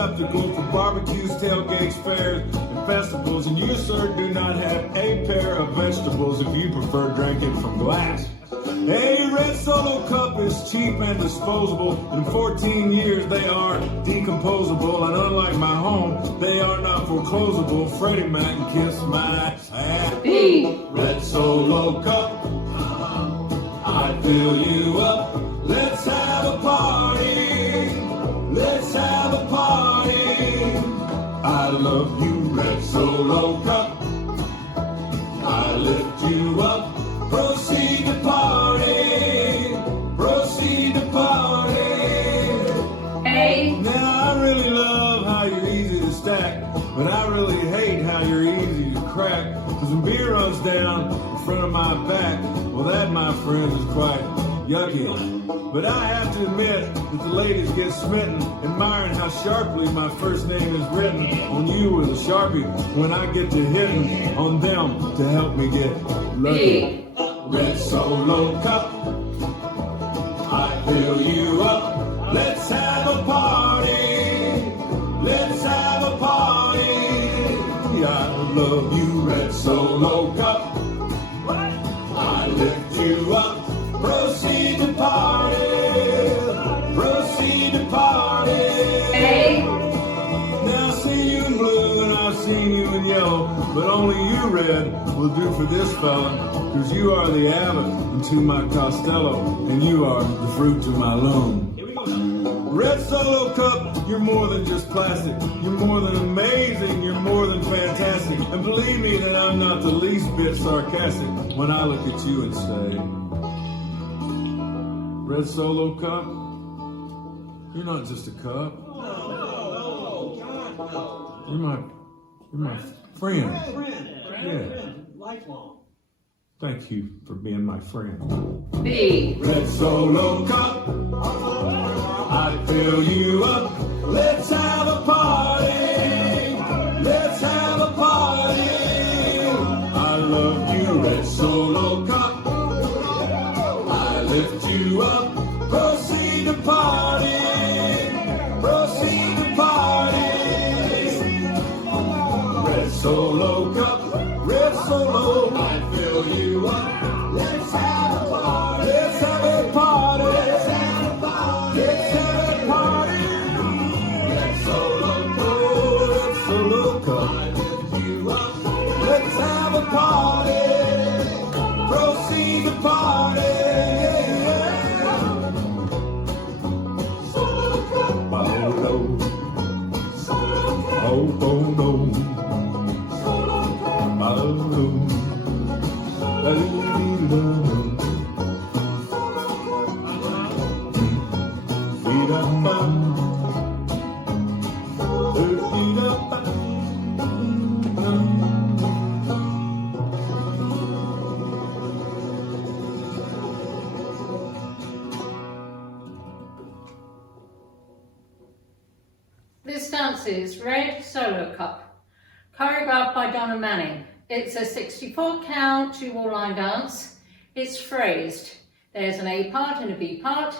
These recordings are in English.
receptacle for barbecues, tailgates, fairs, and festivals. And you, sir, do not have a pair of vegetables if you prefer drinking from glass. A red Solo cup is cheap and disposable. In 14 years they are decomposable, and unlike my home, they are not foreclosable. Freddie Mac can kiss my ass. B. Red Solo cup, I fill you up. Let's have a party. Let's have a party. I love you, Red Solo cup. I lift you up. Proceed to party. Proceed to party. A. Now I really love how you're easy to stack, but I really hate how you're easy to crack. Cause when beer runs down in front of my back, well that, my friends, is quite yucky. But I have to admit that the ladies get smitten, admiring how sharply my first name is written on you with a Sharpie when I get to hitting on them to help me get lucky. Red Solo cup, I fill you up. Let's have a party. Let's have a party. I love you, Red Solo cup. I lift you up. Proceed to party. Proceed to party. A. Now I see you in blue and I've seen you in yellow, but only you, Red, will do for this fella. Cause you are the abbot to my Costello, and you are the fruit to my loom. Red Solo cup, you're more than just plastic. You're more than amazing, you're more than fantastic. And believe me that I'm not the least bit sarcastic when I look at you and say, Red Solo cup, you're not just a cup. You're my friend. Yeah. Lifelong. Thank you for being my friend. B. Red Solo cup, I fill you up. Let's have a party. Let's have a party. I love you, Red Solo cup. I lift you up. Proceed to party. Proceed to party. Red Solo cup. Red Solo, I fill you up. Let's have a party. Let's have a party. Let's have a party. Let's have a party. Red Solo, oh, Red Solo cup. I lift you up. Let's have a party. Proceed to party. Solo cup. Oh, no. Oh, oh, no. This dance is Red Solo Cup, choreographed by Donna Manning. It's a 64 count, 2-wall line dance. It's phrased. There's an A part and a B part.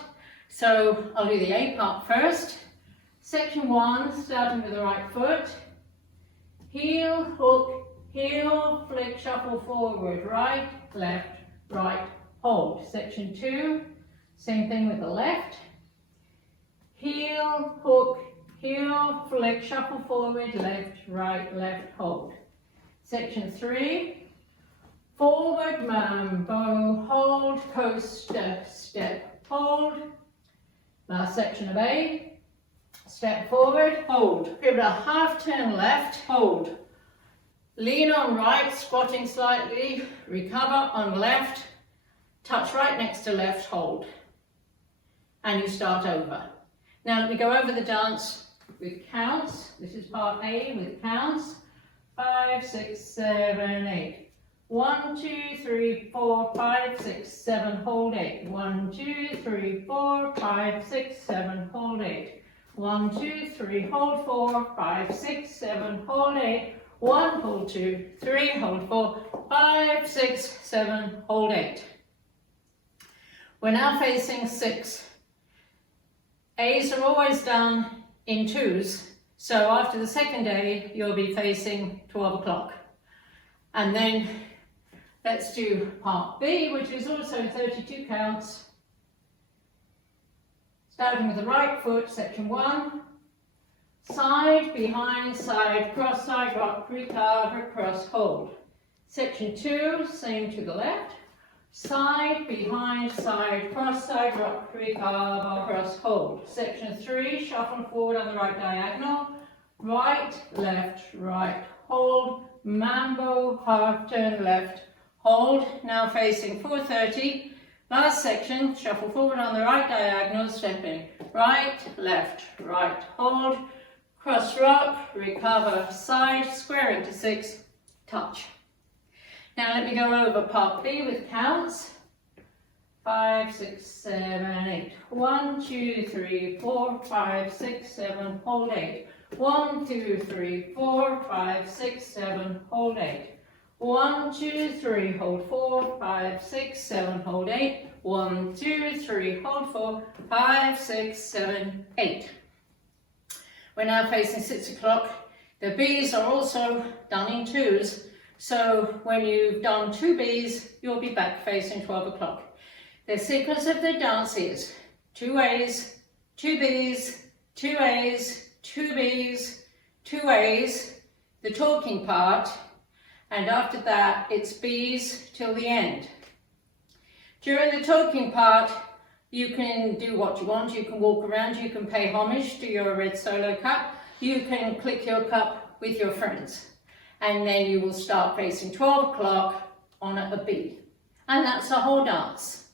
So I'll do the A part first. Section 1, starting with the right foot. Heel, hook, heel, flick, shuffle forward, right, left, right, hold. Section 2, same thing with the left. Heel, hook, heel, flick, shuffle forward, left, right, left, hold. Section 3, forward, mambo, hold, coaster, step, hold. Last section of A, step forward, hold. Give it a half turn left, hold. Lean on right, squatting slightly, recover on left, touch right next to left, hold. And you start over. Now let me go over the dance with counts. This is part A with counts. 5, 6, 7, 8. 1, 2, 3, 4, 5, 6, 7, hold 8. 1, 2, 3, 4, 5, 6, 7, hold 8. 1, 2, 3, hold 4, 5, 6, 7, hold 8. 1, hold 2, 3, hold 4, 5, 6, 7, hold 8. We're now facing 6. A's are always done in twos, So after the second day, you'll be facing 12 o'clock. And then let's do part B, which is also 32 counts. Starting with the right foot, section 1. Side, behind, side, cross, side, rock, recover, cross, hold. Section 2, same to the left. Side, behind, side, cross, side, rock, recover, cross, hold. Section 3, shuffle forward on the right diagonal. Right, hold. Mambo, half turn left, hold. Now facing 430. Last section, shuffle forward on the right diagonal, stepping. Right, hold. Cross rock, recover, side, square into 6, touch. Now let me go over part B with counts. 5, 6, 7, 8. 1, 2, 3, 4, 5, 6, 7, hold 8. 1, 2, 3, 4, 5, 6, 7, hold 8. 1, 2, 3, hold 4, 5, 6, 7, hold 8. 1, 2, 3, hold 4, 5, 6, 7, 8. We're now facing 6 o'clock. The B's are also done in 2s. So when you've done 2 B's, you'll be back facing 12 o'clock. The sequence of the dance is 2 A's, 2 B's, 2 A's, 2 B's, 2 A's, the talking part, and after that it's B's till the end. During the talking part, you can do what you want. You can walk around, you can pay homage to your red solo cup, you can click your cup with your friends, and then you will start facing 12 o'clock on a B. And that's the whole dance.